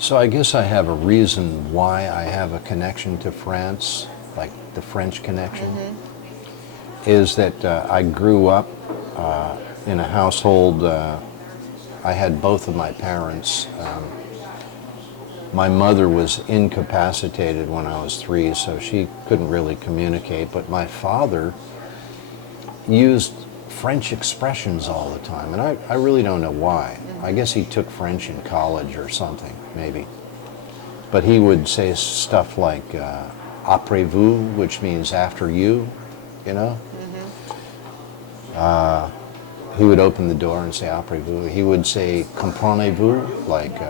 So I guess I have a reason why I have a connection to France, like the French connection, is that I grew up in a household, I had both of my parents. My mother was incapacitated when I was 3, so she couldn't really communicate, but my father used French expressions all the time, and I really don't know why. I guess he took French in college or something, maybe. But he would say stuff like après vous, which means after you, you know? He would open the door and say après vous. He would say comprenez-vous, like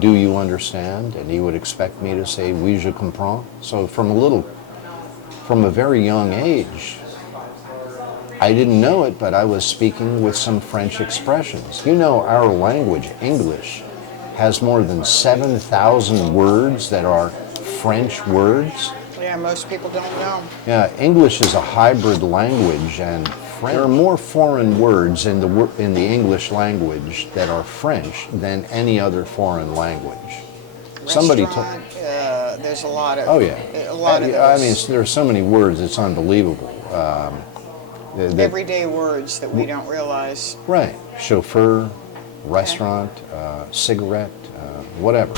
do you understand? And he would expect me to say oui je comprends. So from a very young age, I didn't know it, but I was speaking with some French expressions. You know, our language, English, has more than 7,000 words that are French words. Yeah, most people don't know. Yeah, English is a hybrid language, and there are more foreign words in the English language that are French than any other foreign language. Restaurant, there's a lot of. Oh yeah. A lot of those. I mean, there are so many words; it's unbelievable. Everyday words that we don't realize. Right. Chauffeur, restaurant, cigarette, whatever.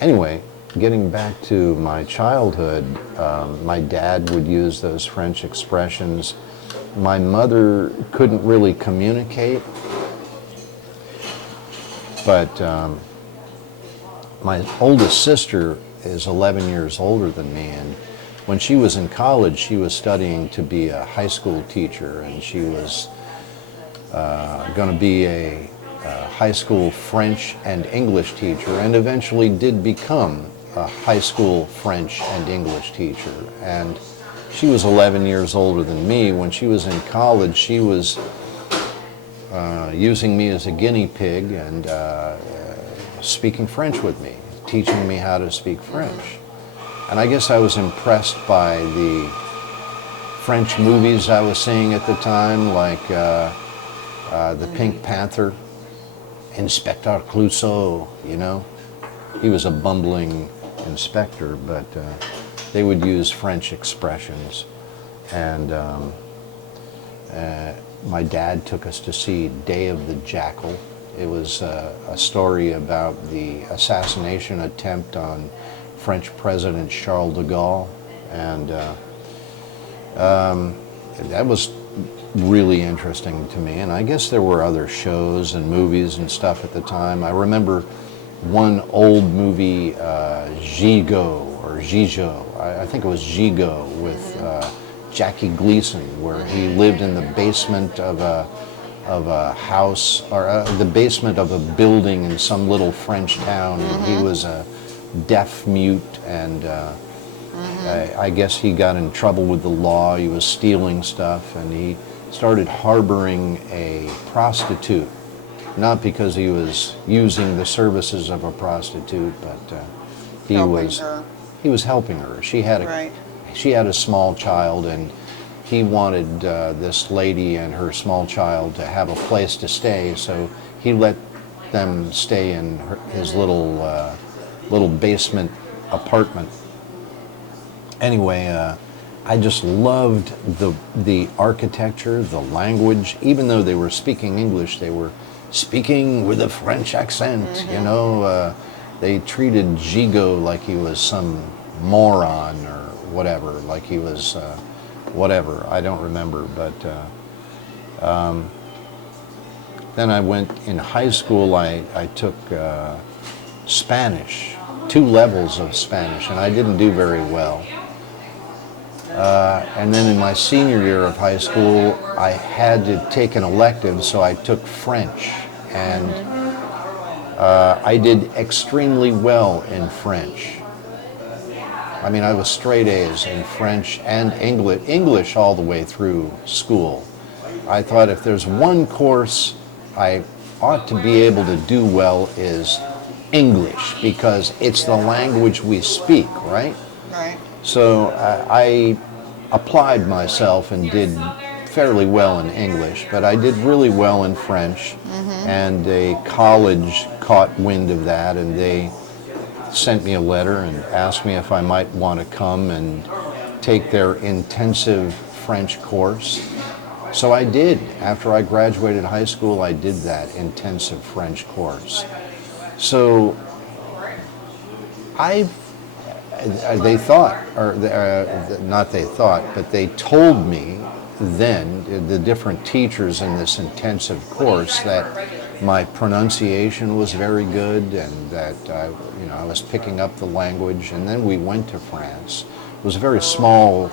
Anyway, getting back to my childhood, my dad would use those French expressions. My mother couldn't really communicate, but my oldest sister is 11 years older than me, and when she was in college, she was studying to be a high school teacher, and she was going to be a high school French and English teacher, and eventually did become a high school French and English teacher. And she was 11 years older than me. When she was in college, she was using me as a guinea pig and speaking French with me, teaching me how to speak French. And I guess I was impressed by the French movies I was seeing at the time, like the Pink Panther, Inspector Clouseau, you know. He was a bumbling inspector, but they would use French expressions. And my dad took us to see Day of the Jackal. It was a story about the assassination attempt on French President Charles de Gaulle, and that was really interesting to me. And I guess there were other shows and movies and stuff at the time. I remember one old movie, Gigot, or Gigot, I think it was Gigot, with Jackie Gleason, where he lived in the basement of a house, or the basement of a building in some little French town, and he was a deaf mute, and I guess he got in trouble with the law. He was stealing stuff, and he started harboring a prostitute, not because he was using the services of a prostitute, but he was helping her. She had a small child, and he wanted this lady and her small child to have a place to stay, so he let them stay in his little basement apartment. Anyway, I just loved the architecture, the language. Even though they were speaking English, they were speaking with a French accent. You know, they treated Gigot like he was some moron or whatever, like he was whatever. I don't remember, but then I went in high school. I took Spanish, 2 levels of Spanish, and I didn't do very well. And then in my senior year of high school, I had to take an elective, so I took French. And I did extremely well in French. I mean, I was straight A's in French and English all the way through school. I thought if there's one course I ought to be able to do well is English, because it's the language we speak, right? Right. So I applied myself and did fairly well in English, but I did really well in French. And a college caught wind of that, and they sent me a letter and asked me if I might want to come and take their intensive French course. So I did. After I graduated high school, I did that intensive French course. So they thought, or not they thought, but they told me then, the different teachers in this intensive course, that my pronunciation was very good and that I was picking up the language. And then we went to France. It was a very small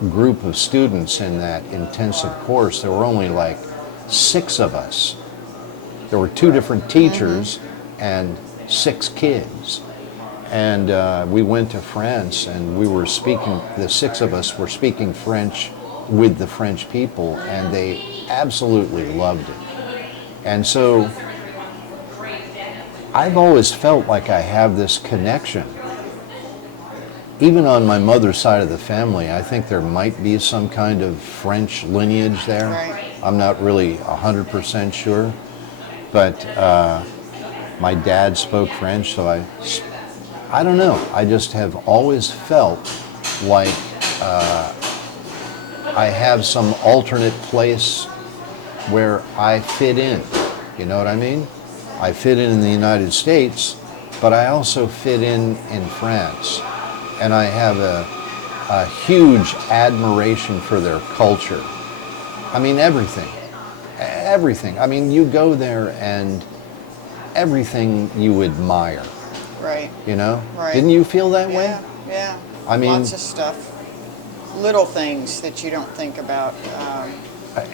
group of students in that intensive course. There were only like 6 of us. There were 2 different teachers and 6 kids. And we went to France, and we were speaking, the 6 of us were speaking French with the French people, and they absolutely loved it. And so I've always felt like I have this connection. Even on my mother's side of the family, I think there might be some kind of French lineage there. Right. I'm not really 100% sure, but my dad spoke French, so I don't know. I just have always felt like I have some alternate place where I fit in. You know what I mean? I fit in the United States, but I also fit in France. And I have a huge admiration for their culture. I mean, everything. Everything. I mean, you go there and everything you admire. Right. You know? Right. Didn't you feel that way? Yeah, yeah. I mean, lots of stuff. Little things that you don't think about.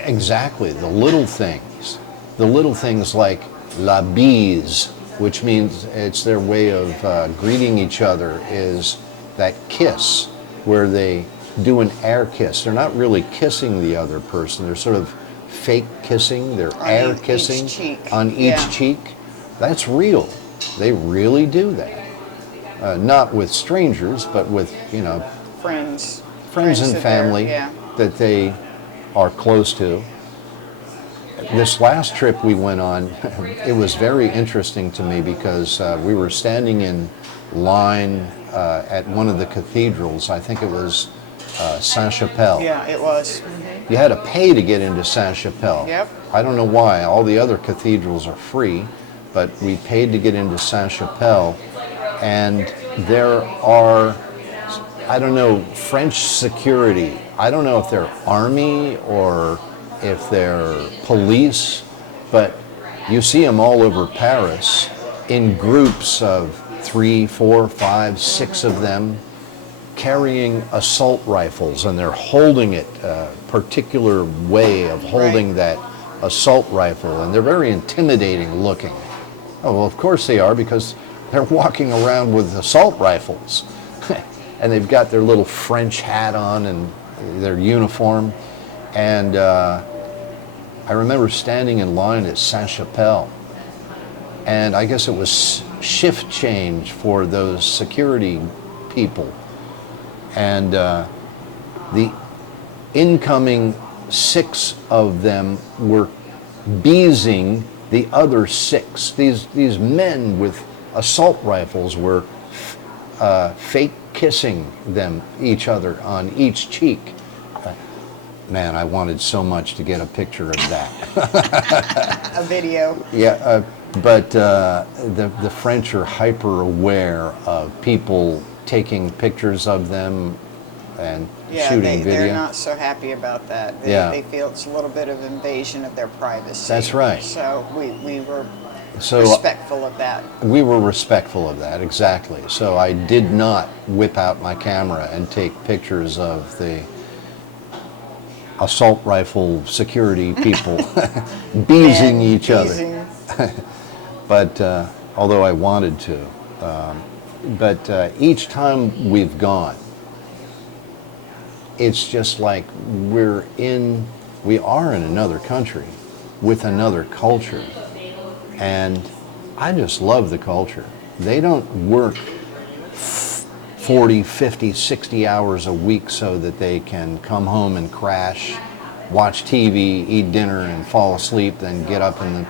Exactly, the little things. The little things like la bise, which means it's their way of greeting each other, is that kiss, where they do an air kiss. They're not really kissing the other person. They're sort of fake kissing. They're air kissing on each cheek. That's real. They really do that. Not with strangers, but with, Friends and family that they are close to. This last trip we went on, it was very interesting to me because we were standing in line at one of the cathedrals. I think it was Saint-Chapelle. Yeah, it was. Mm-hmm. You had to pay to get into Saint-Chapelle. Yep. I don't know why. All the other cathedrals are free, but we paid to get into Saint-Chapelle. And there are, I don't know, French security. I don't know if they're army or if they're police, but you see them all over Paris in groups of 3, 4, 5, 6 of them carrying assault rifles, and they're holding it a particular way of holding that assault rifle, and they're very intimidating looking. Oh, well, of course they are, because they're walking around with assault rifles. And they've got their little French hat on and their uniform. And I remember standing in line at Saint-Chapelle, and I guess it was shift change for those security people. And the incoming 6 of them were beezing the other 6. These men with assault rifles were fake kissing each other on each cheek. Man, I wanted so much to get a picture of that. A video. Yeah, but the French are hyper aware of people taking pictures of them and shooting video. They're not so happy about that. They feel it's a little bit of invasion of their privacy. That's right. So we were respectful of that. We were respectful of that, exactly. So I did not whip out my camera and take pictures of the assault rifle security people beezing each other. But although I wanted to. But each time we've gone, it's just like we are in another country with another culture. And I just love the culture. They don't work 40, 50, 60 hours a week so that they can come home and crash. watch TV, eat dinner, and fall asleep, then get up in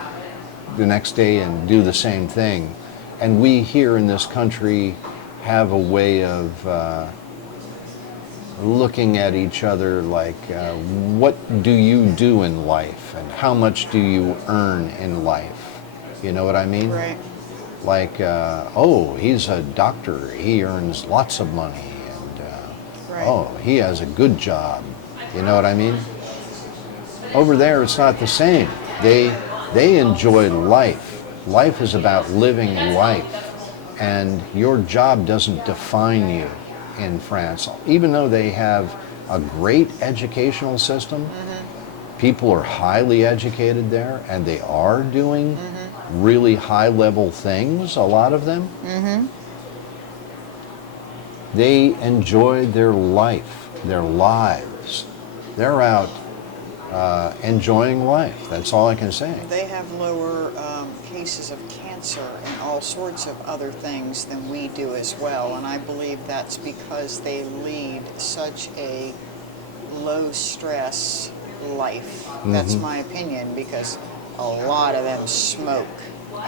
the next day and do the same thing. And we here in this country have a way of looking at each other like, what do you do in life, and how much do you earn in life? You know what I mean? Right. Like, oh, he's a doctor, he earns lots of money, and Right. oh, he has a good job. You know what I mean? Over there, it's not the same. They enjoy life. Life is about living life, and your job doesn't define you in France. Even though they have a great educational system, people are highly educated there, and they are doing really high-level things, a lot of them. They enjoy their life, their lives. They're out enjoying life. That's all I can say. They have lower cases of cancer and all sorts of other things than we do as well, and I believe that's because they lead such a low-stress life. That's my opinion, because a lot of them smoke.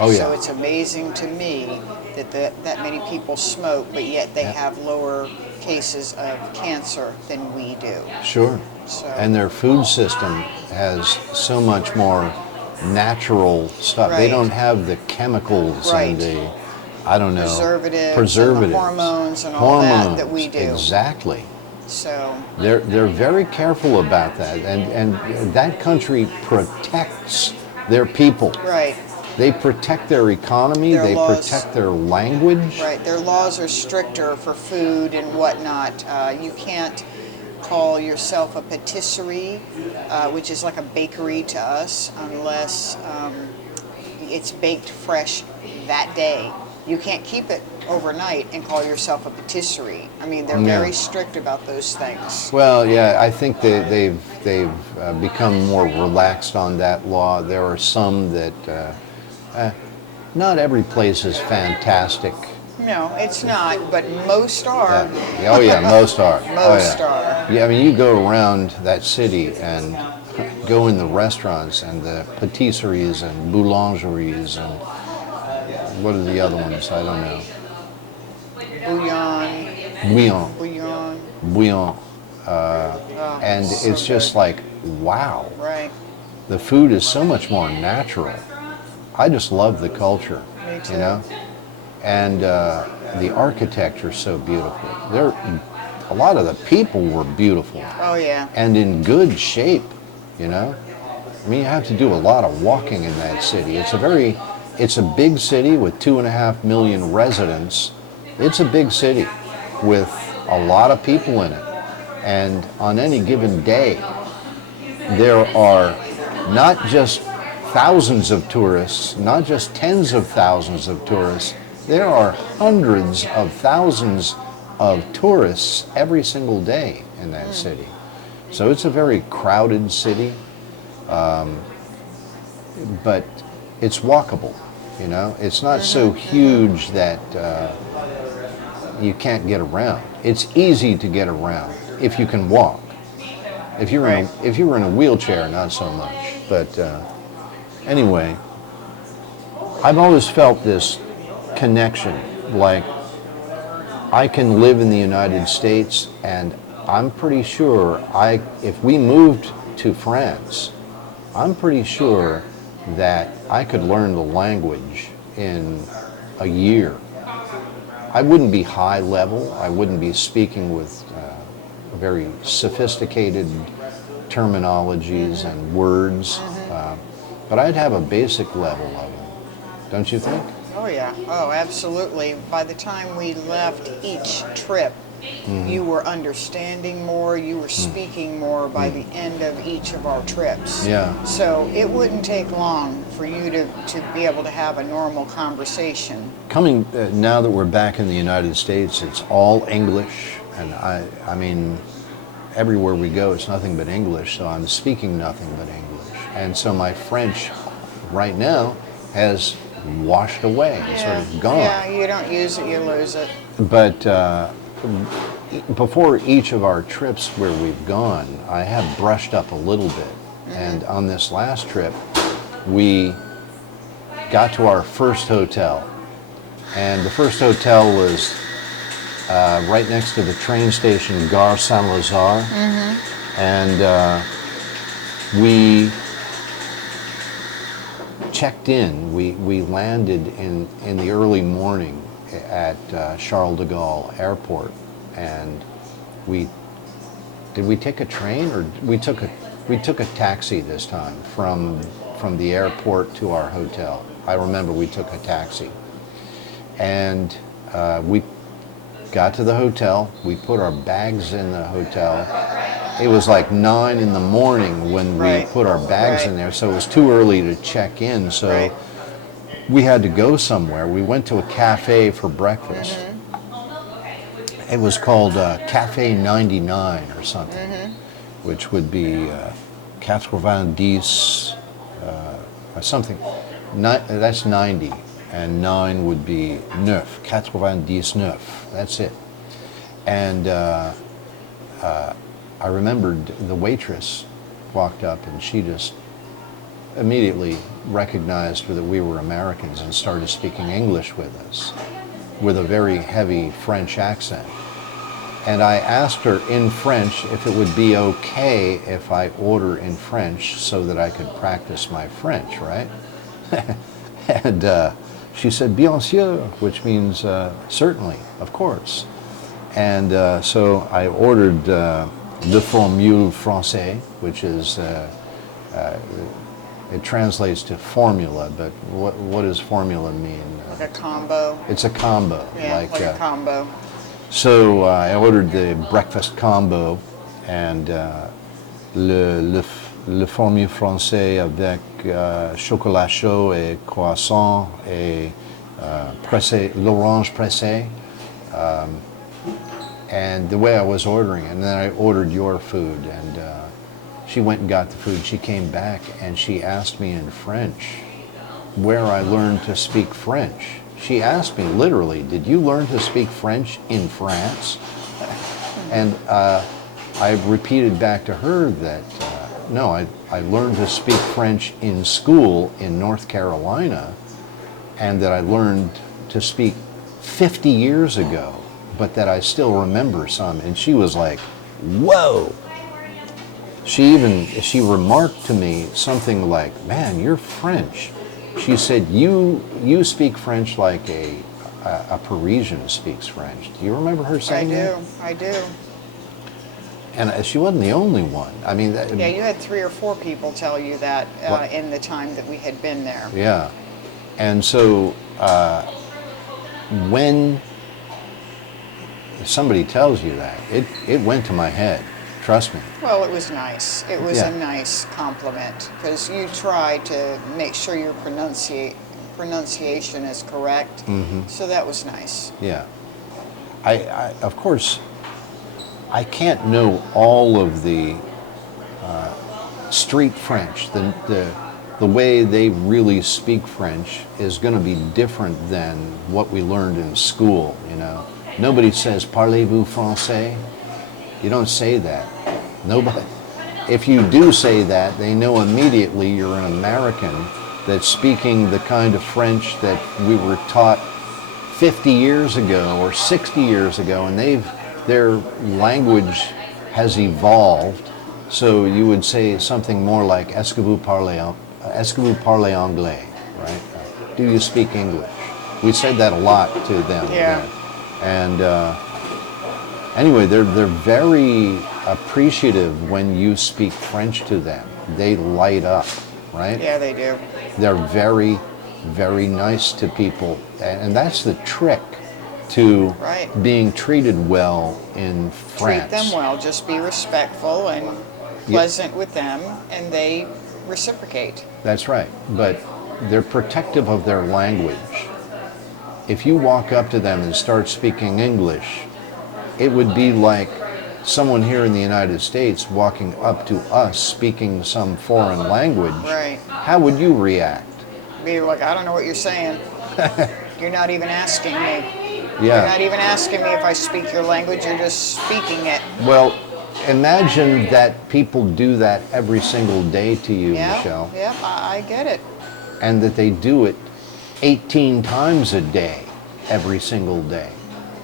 Oh, yeah. So it's amazing to me that that many people smoke, but yet they have lower cases of cancer than we do. Sure. So, And their food system has so much more natural stuff. They Right. don't have the chemicals Right. and the, I don't know, preservatives, and the hormones and all that we do. Exactly. So, They're very careful about that, and that country protects their people. right. They protect their economy. Their They laws. protect their language. Right, their laws are stricter for food and whatnot. You can't call yourself a patisserie, which is like a bakery to us, unless it's baked fresh that day. You can't keep it overnight and call yourself a patisserie. I mean, they're No. very strict about those things. Well, yeah, I think they've become more relaxed on that law. There are some that not every place is fantastic. No, it's not, but most are. Oh yeah, most are. Most oh, are. yeah. Yeah, I mean, you go around that city and go in the restaurants and the patisseries and boulangeries and what are the other ones? I don't know. Bouillon. Bouillon. Oh, And so it's just good. like, wow. Right. The food is so much more natural. I just love the culture, Me too. you know? And the architecture is so beautiful. A lot of the people were beautiful Oh yeah. and in good shape, you know? I mean, you have to do a lot of walking in that city. It's a big city with 2.5 million residents. It's a big city with a lot of people in it. And on any given day, there are not just thousands of tourists, not just tens of thousands of tourists, there are hundreds of thousands of tourists every single day in that city. So it's a very crowded city, but it's walkable, you know? It's not so huge that you can't get around. It's easy to get around if you can walk. If you were in a wheelchair, not so much. But anyway, I've always felt this connection, like I can live in the United States, and I'm pretty sure if we moved to France, I'm pretty sure that I could learn the language in a year. I wouldn't be high level. I wouldn't be speaking with very sophisticated terminologies and words, but I'd have a basic level of it. Don't you think? Oh yeah. Oh, absolutely. By the time we left each trip, you were understanding more, you were speaking more by the end of each of our trips. Yeah. So it wouldn't take long for you to be able to have a normal conversation. Coming now that we're back in the United States, it's all English, and I mean, everywhere we go, it's nothing but English, so I'm speaking nothing but English. And so my French right now has washed away, it's sort of gone. Yeah, you don't use it, you lose it. But before each of our trips where we've gone, I have brushed up a little bit. And on this last trip, we got to our first hotel. And the first hotel was right next to the train station, Gare Saint-Lazare. And we checked in. We landed in the early morning at Charles de Gaulle Airport. And did we take a train, or we took a taxi this time from the airport to our hotel. I remember we took a taxi. And we got to the hotel. We put our bags in the hotel. It was like 9 in the morning when we put our bags in there, so it was too early to check in. So we had to go somewhere. We went to a cafe for breakfast. It was called Cafe 99 or something, which would be 90, or something. That's 90. And 9 would be 9, 99, that's it. And I remembered the waitress walked up and she just immediately recognized that we were Americans and started speaking English with us with a very heavy French accent. And I asked her in French if it would be okay if I order in French so that I could practice my French, right? And she said, bien sûr, which means certainly, of course. And so I ordered le formule français, which is, it translates to formula, but what does formula mean? Like a combo. It's a combo. Yeah, like a combo. So I ordered the breakfast combo and le formule français avec chocolat chaud et croissant et pressé, l'orange pressé. And the way I was ordering, and then I ordered your food, and she went and got the food. She came back and she asked me in French where I learned to speak French. She asked me literally, did you learn to speak French in France? And I repeated back to her that no, I learned to speak French in school in North Carolina, and that I learned to speak 50 years ago, but that I still remember some. And she was like, whoa. She remarked to me something like, man, you're French. She said, you speak French like a Parisian speaks French. Do you remember her saying that? I do. And she wasn't the only one. I mean, yeah, you had 3 or 4 people tell you that in the time that we had been there. Yeah. And so when somebody tells you that, it went to my head. Trust me. Well, it was nice. It was a nice compliment, because you try to make sure your pronunciation is correct. So that was nice. Yeah. I of course, I can't know all of the street French. The way they really speak French is going to be different than what we learned in school, you know. Nobody says, parlez-vous français? You don't say that. Nobody. If you do say that, they know immediately you're an American that's speaking the kind of French that we were taught 50 years ago or 60 years ago, and their language has evolved. So you would say something more like, est-ce que vous parlez anglais, right? Do you speak English? We said that a lot to them. Yeah. And anyway, they're very appreciative when you speak French to them. They light up, right? Yeah, they do. They're very, very nice to people. And that's the trick to being treated well in France. Treat them well. Just be respectful and pleasant with them, and they reciprocate. That's right. But they're protective of their language. If you walk up to them and start speaking English, it would be like someone here in the United States walking up to us speaking some foreign language. Right. How would you react? Be like, I don't know what you're saying. You're not even asking me. Yeah. You're not even asking me if I speak your language, you're just speaking it. Well, imagine that people do that every single day to you, Yeah, Michelle, yep, I get it. and that they do it 18 times a day, every single day.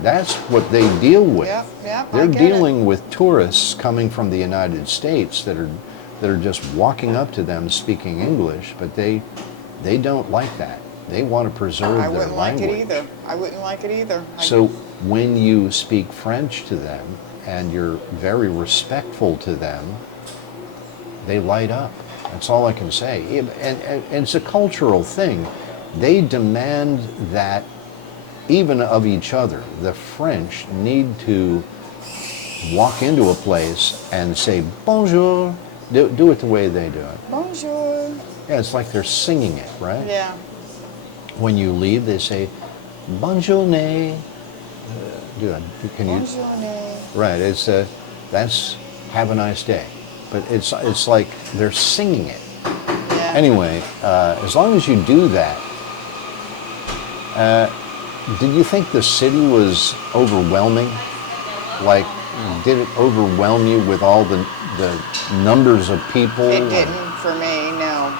That's what they deal with. Yep, yep, I They're get dealing with tourists coming from the United States that are just walking up to them speaking English, but they don't like that. They want to preserve I their wouldn't like language. it either. I wouldn't like it either. So when you speak French to them and you're very respectful to them, they light up. That's all I can say. And it's a cultural thing. They demand that even of each other. The French need to walk into a place and say bonjour. Do it the way they do it. Bonjour. Yeah, it's like they're singing it, right? Yeah. When you leave, they say bonne journée. Do that. Can you? Bonjour. Right. It's that's have a nice day, but it's like they're singing it. Yeah. Anyway, as long as you do that, did you think the city was overwhelming? Like, did it overwhelm you with all the numbers of people? It didn't for me, no.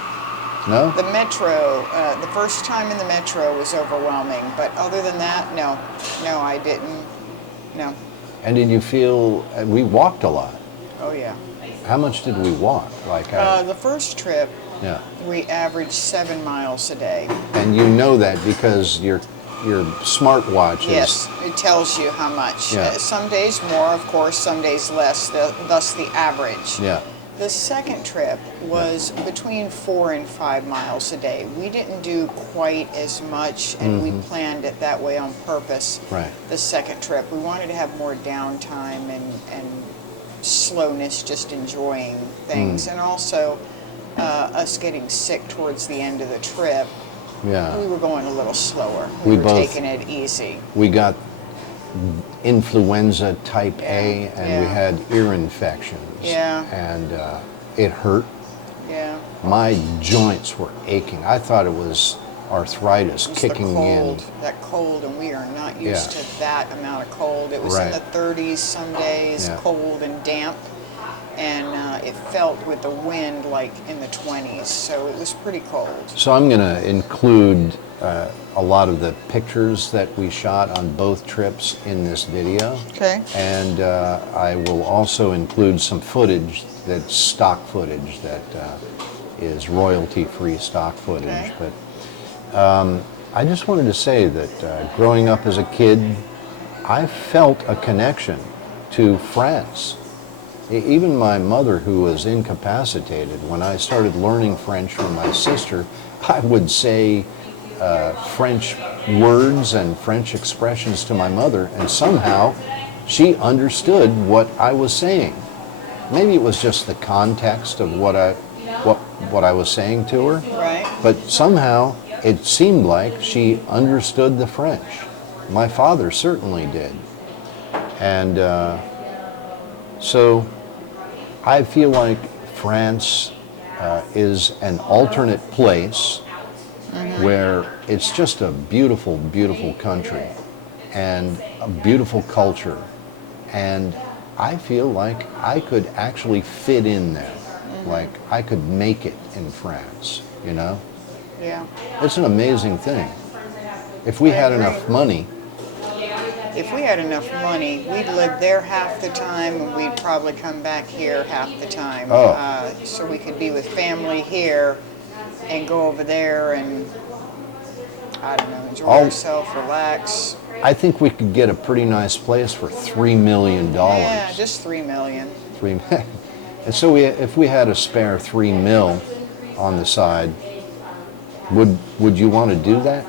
No? The metro, the first time in the metro was overwhelming, but other than that, no. No, I didn't. No. And did you feel, we walked a lot. Oh, yeah. How much did we walk? Like, The first trip, yeah. we averaged 7 miles a day. And you know that because your smartwatch is... Yes, it tells you how much. Yeah. Some days more, of course, some days less, thus the average. Yeah. The second trip was between 4 and 5 miles a day. We didn't do quite as much, and we planned it that way on purpose. Right. The second trip, we wanted to have more downtime and slowness, just enjoying things, and also us getting sick towards the end of the trip. Yeah. We were going a little slower. We were both- taking it easy. We got influenza type A, and we Yeah. had ear infections. Yeah. And it hurt. Yeah. My joints were aching. I thought it was arthritis It's kicking the in. cold, that cold, and we are not used Yeah. to that amount of cold. It was in Right. the 30s some days, Yeah. cold and damp, and it felt with the wind like in the 20s, so it was pretty cold. So I'm going to include a lot of the pictures that we shot on both trips in this video. Okay. And I will also include some footage that's stock footage that is royalty-free stock footage. Okay. But I just wanted to say that growing up as a kid, I felt a connection to France. Even my mother, who was incapacitated, when I started learning French from my sister, I would say French words and French expressions to my mother, and somehow she understood what I was saying. Maybe it was just the context of what I was saying to her, Right. but somehow it seemed like she understood the French. My father certainly did. And so I feel like France is an alternate place where it's just a beautiful, beautiful country and a beautiful culture. And I feel like I could actually fit in there. Like I could make it in France, you know? Yeah. It's an amazing thing. If we I had agree. enough money, If we had enough money, we'd live there half the time, and we'd probably come back here half the time. Oh. So we could be with family here and go over there and, I don't know, enjoy All- ourselves, relax. I think we could get a pretty nice place for $3 million. Yeah, just 3 million. And so if we had a spare $3 million on the side, would you want to do that?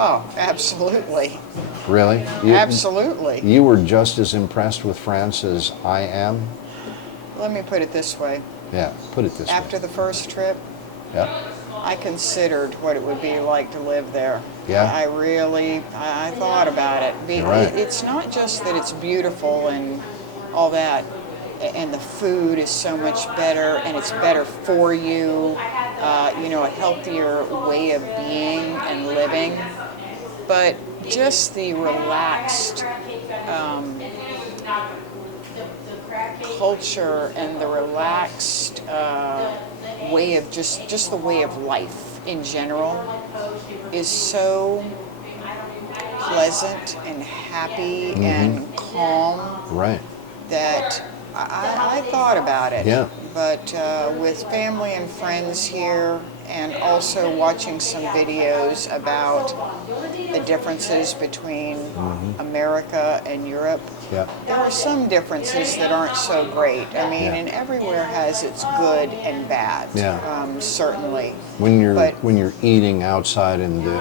Oh, absolutely. Really? Absolutely. You were just as impressed with France as I am? Let me put it this way. Yeah, put it this After way. the first trip, Yeah. I considered what it would be like to live there. Yeah. I thought about it. You're right. It's not just that it's beautiful and all that, and the food is so much better, and it's better for you, a healthier way of being and living. But just the relaxed culture and the relaxed way of just the way of life in general is so pleasant and happy and calm Right. that I thought about it. Yeah. But with family and friends here, and also watching some videos about the differences between America and Europe, Yeah. there are some differences that aren't so great. I mean, Yeah. and everywhere has its good and bad, Yeah. certainly. When you're But- when you're eating outside in the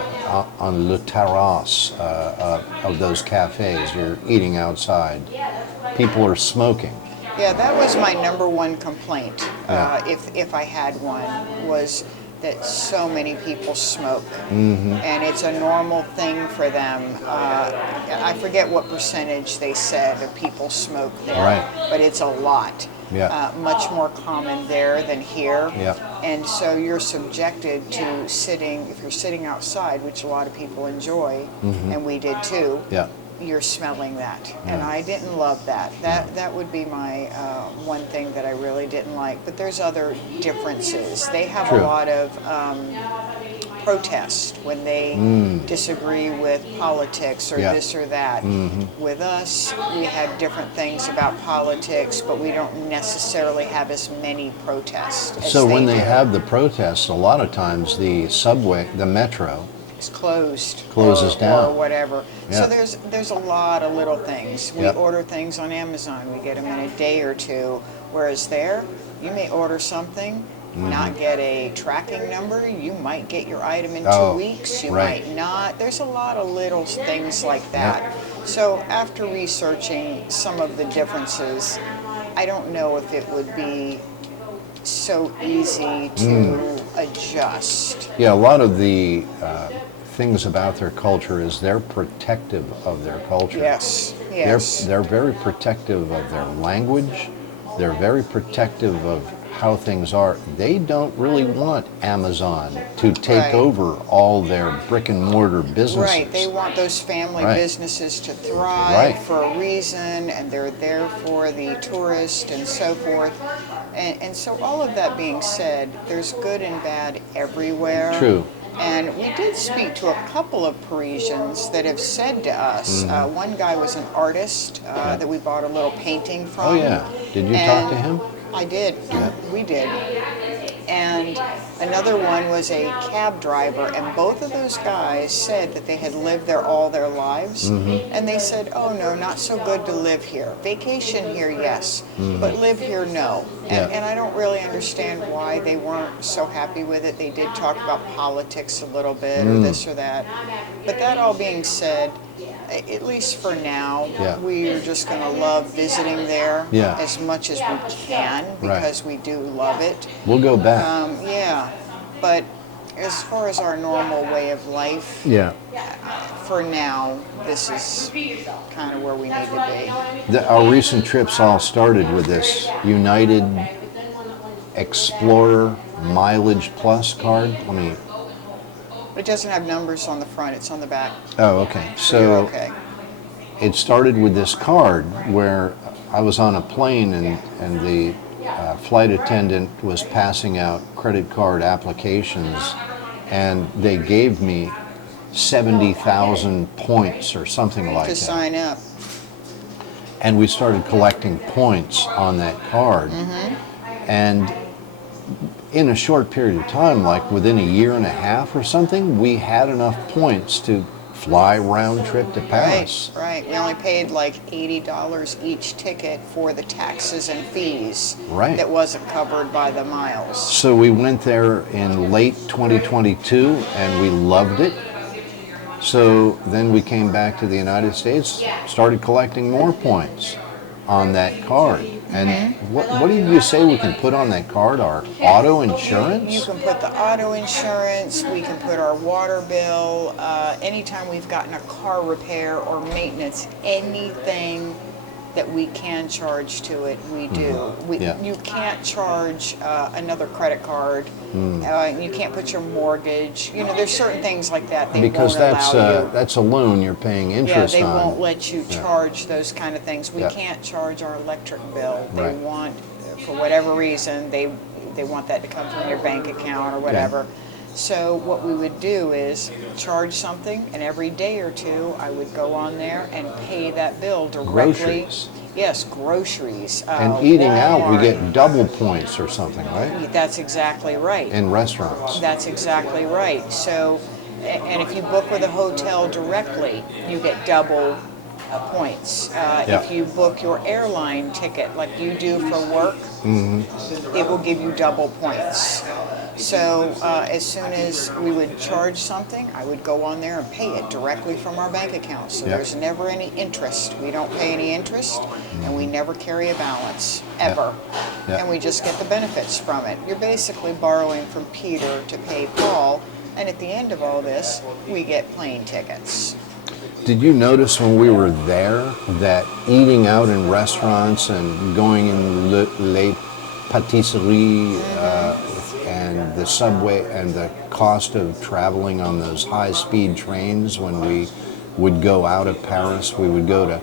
on le terrasse of those cafes, you're eating outside. People are smoking. Yeah, that was my number one complaint, Yeah. if I had one, was that so many people smoke, Mm-hmm. and it's a normal thing for them. I forget what percentage they said of people smoke there, Right. but it's a lot. Yeah. Much more common there than here. Yeah. And so you're subjected to sitting, if you're sitting outside, which a lot of people enjoy, and we did too, Yeah. you're smelling that, and I didn't love that. That would be my one thing that I really didn't like. But there's other differences. They have True. a lot of protest when they disagree with politics or Yeah. this or that. With us, we have different things about politics, but we don't necessarily have as many protests as So when they do. have the protests, a lot of times the subway, the metro, It's closed, Closes or down. whatever. Yeah. So there's a lot of little things. We Yep. order things on Amazon. We get them in a day or two. Whereas there, you may order something, not get a tracking number. You might get your item in 2 weeks. You right. might not. There's a lot of little things like that. So after researching some of the differences, I don't know if it would be so easy to adjust. yeah, a lot of the things about their culture is they're protective of their culture. Yes, yes. They're very protective of their language. They're very protective of how things are. They don't really want Amazon to take Right. over all their brick and mortar businesses. Right, they want those family Right. businesses to thrive Right. for a reason, and they're there for the tourist and so forth. And so all of that being said, there's good and bad everywhere. True. And we did speak to a couple of Parisians that have said to us, one guy was an artist that we bought a little painting from. Oh yeah. Did you talk to him? I did. Yeah. We did. And another one was a cab driver, and both of those guys said that they had lived there all their lives. And they said, oh no, not so good to live here. Vacation here, yes, but live here, no. Yeah. And I don't really understand why they weren't so happy with it. They did talk about politics a little bit, or this or that. But that all being said, at least for now, Yeah. we are just going to love visiting there Yeah. as much as we can, because we do love it. We'll go back. Yeah, but as far as our normal way of life, yeah. for now, this is kind of where we need to be. Our recent trips all started with this United Explorer Mileage Plus card. Let me. It doesn't have numbers on the front, it's on the back. Oh, okay. You're So okay. it started with this card where I was on a plane and the flight attendant was passing out credit card applications, and they gave me 70,000 points or something like To that. sign up. And we started collecting points on that card. And in a short period of time, like within a year and a half or something, we had enough points to fly round trip to Paris. Right. We only paid like $80 each ticket for the taxes and fees. Right. That wasn't covered by the miles. So we went there in late 2022 and we loved it. So then we came back to the United States, started collecting more points on that card. And what did you say we can put on that card? Our auto insurance? You can put the auto insurance, we can put our water bill, anytime we've gotten a car repair or maintenance, anything that we can charge to it, we do. You can't charge another credit card. You can't put your mortgage. You know, there's certain things like that they Because won't allow you. that's a loan you're paying interest Yeah, they on. won't let you charge those kind of things. We can't charge our electric bill. They want, for whatever reason, they want that to come from your bank account or whatever. So what we would do is charge something, and every day or two I would go on there and pay that bill directly. Groceries. Yes, groceries. And eating out, we Walmart. get double points or something, right? That's exactly right. In restaurants. That's exactly right. So, and if you book with a hotel directly, you get double points. If you book your airline ticket like you do for work, it will give you double points. So as soon as we would charge something, I would go on there and pay it directly from our bank account. So there's never any interest. We don't pay any interest, and we never carry a balance, ever. And we just get the benefits from it. You're basically borrowing from Peter to pay Paul, and at the end of all this, we get plane tickets. Did you notice when we were there that eating out in restaurants and going in les pâtisseries and the subway and the cost of traveling on those high-speed trains when we would go out of Paris, we would go to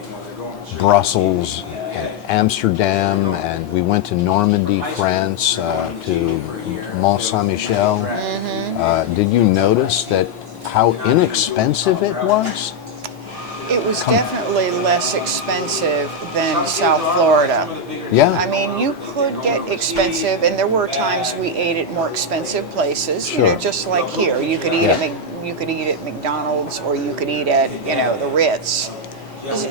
Brussels and Amsterdam, and we went to Normandy, France, to Mont Saint-Michel. Did you notice that how inexpensive it was? It was definitely less expensive than South Florida. Yeah. I mean, you could get expensive, and there were times we ate at more expensive places. You know, just like here, you could eat at McDonald's, or you could eat at the Ritz.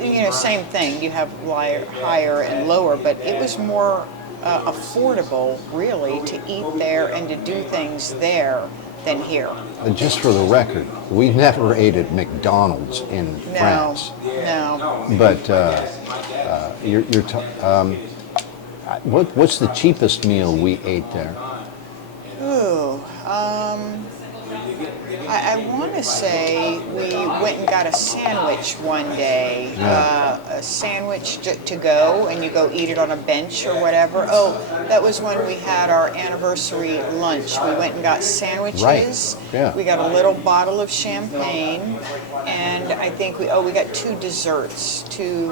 You know, same thing. You have higher and lower, but it was more affordable, really, to eat there and to do things there than here. Just for the record, we never ate at McDonald's in France. No. But what's the cheapest meal we ate there? Ooh, I want to say we went and got a sandwich one day, a sandwich to go, and you go eat it on a bench or whatever. Oh, that was when we had our anniversary lunch. We went and got sandwiches. Right. Yeah. We got a little bottle of champagne, and I think we got two desserts, two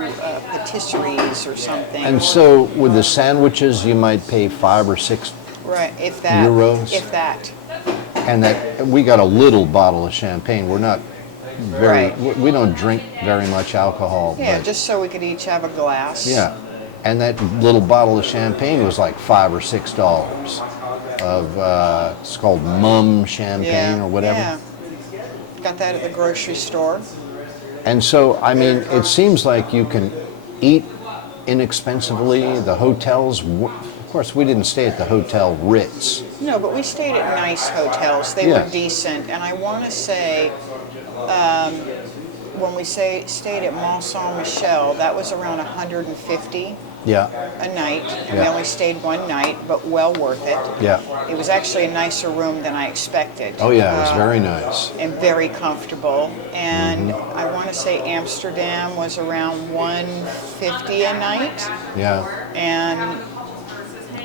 patisseries or something. And so with the sandwiches, you might pay €5 or €6. Right, if that. Euros? If that. And that we got a little bottle of champagne. We're not we don't drink very much alcohol. Yeah, but, just so we could each have a glass. Yeah, and that little bottle of champagne was like $5 or $6 of it's called Mum champagne or whatever. Yeah, got that at the grocery store. And so, I mean, it seems like you can eat inexpensively. The hotels, of course, we didn't stay at the Hotel Ritz. No, but we stayed at nice hotels. They were decent. And I want to say, when we stayed at Mont Saint-Michel, that was around $150 a night. And we only stayed one night, but well worth it. Yeah. It was actually a nicer room than I expected. Oh, yeah, it was very nice. And very comfortable. And I want to say Amsterdam was around $150 a night. Yeah. And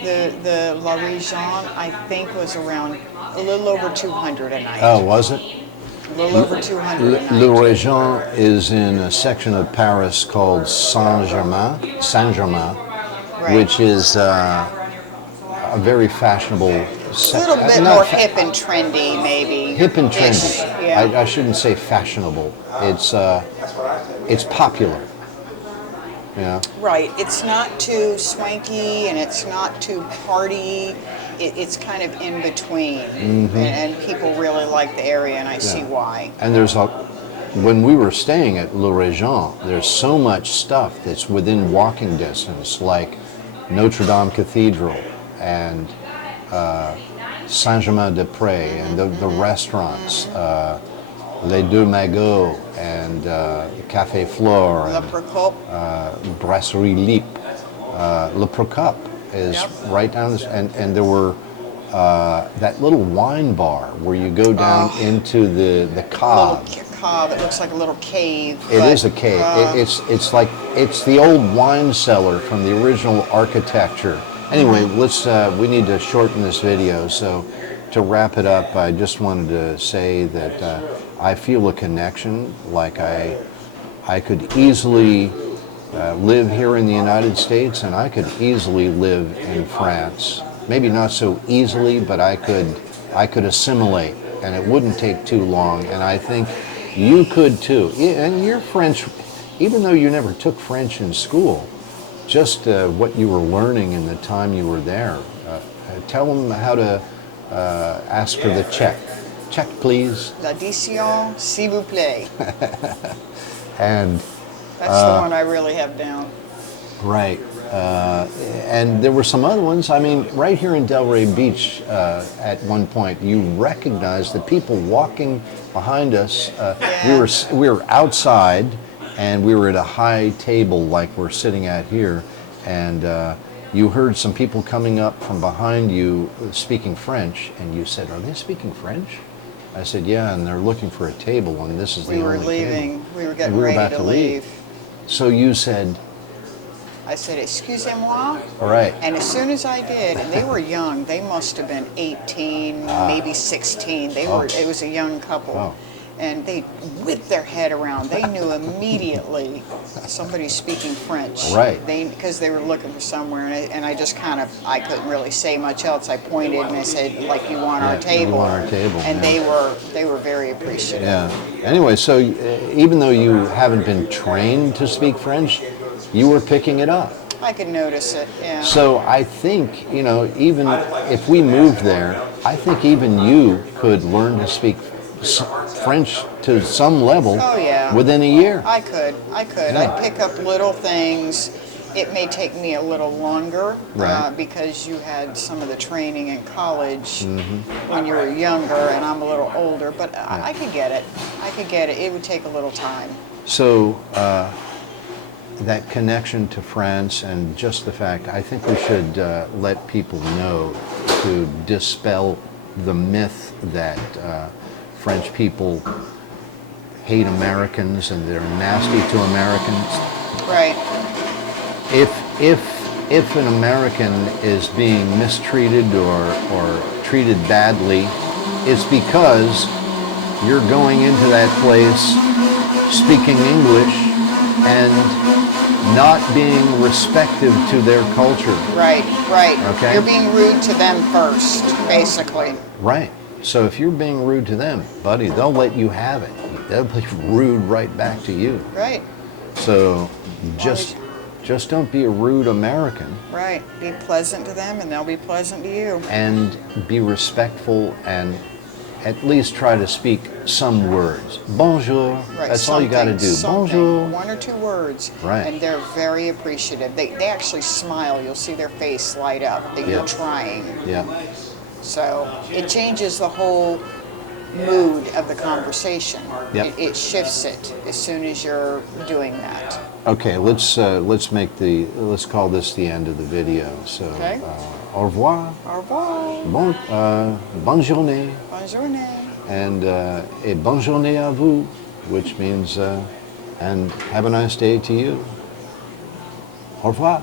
the La Région, I think, was around a little over $200 a night. Oh, was it? A little over $200 a night. La Région is in a section of Paris called Saint-Germain, which is a very fashionable section. A little bit more hip and trendy, maybe. Hip and trendy. Yeah. I shouldn't say fashionable. It's popular. Yeah. Right. It's not too swanky and it's not too party. It's kind of in between. And people really like the area, and I see why. And when we were staying at Le Région, there's so much stuff that's within walking distance, like Notre Dame Cathedral and Saint-Germain-des-Prés and the restaurants, Les Deux Magots and Café Flore Le Procope. Brasserie Lippe. Le Procope is right down this, and there were that little wine bar where you go down into the cave. cave. It looks like a little cave. It is a cave. It's like it's the old wine cellar from the original architecture. Anyway, we need to shorten this video. So to wrap it up, I just wanted to say that I feel a connection. Like I could easily live here in the United States, and I could easily live in France. Maybe not so easily, but I could assimilate, and it wouldn't take too long. And I think you could too. And you're French, even though you never took French in school, just what you were learning in the time you were there. Tell them how to ask for the check. Check, please. L'addition, s'il vous plaît. And that's the one I really have down. right. And there were some other ones. I mean, right here in Delray Beach, at one point, you recognized the people walking behind us. We were outside, and we were at a high table like we're sitting at here, and you heard some people coming up from behind you speaking French, and you said, "Are they speaking French?" I said, "Yeah," and they're looking for a table, and this is the only table. We were leaving. We were getting We were ready about to to leave. So you said, I said, "Excusez-moi." all right. And as soon as I did, and they were young, they must have been 18, maybe 16. It was a young couple. Oh. And they whipped their head around. They knew immediately somebody speaking French. Right. Because they were looking for somewhere, and I just I couldn't really say much else. I pointed and I said, like, "You want our table?" You want our table. And yeah. they were very appreciative. Yeah. Anyway, so even though you haven't been trained to speak French, you were picking it up. I could notice it, yeah. So I think, even if we moved there, I think even you could learn to speak French to some level Oh, yeah. within a year. I could. Yeah. I'd pick up little things. It may take me a little longer Right. because you had some of the training in college Mm-hmm. when you were younger, and I'm a little older, but I could get it. It would take a little time. So that connection to France and just the fact, I think we should let people know to dispel the myth that French people hate Americans and they're nasty to Americans. Right. If an American is being mistreated or treated badly, it's because you're going into that place speaking English and not being respective to their culture. Right. Okay. You're being rude to them first, basically. Right. So if you're being rude to them, buddy, they'll let you have it. They'll be rude right back to you. Right. So just don't be a rude American. Right. Be pleasant to them, and they'll be pleasant to you. And be respectful and at least try to speak some words. Bonjour. Right, That's all you got to do. something, Bonjour. one or two words, Right. and they're very appreciative. They actually smile. You'll see their face light up that Yeah. you're trying. Yeah. So it changes the whole mood of the conversation. Yep. It shifts it as soon as you're doing that. Okay, let's call this the end of the video. So, Okay. Au revoir. Au revoir. Bonne journée. Bonne journée. And et bonne journée à vous, which means and have a nice day to you. Au revoir.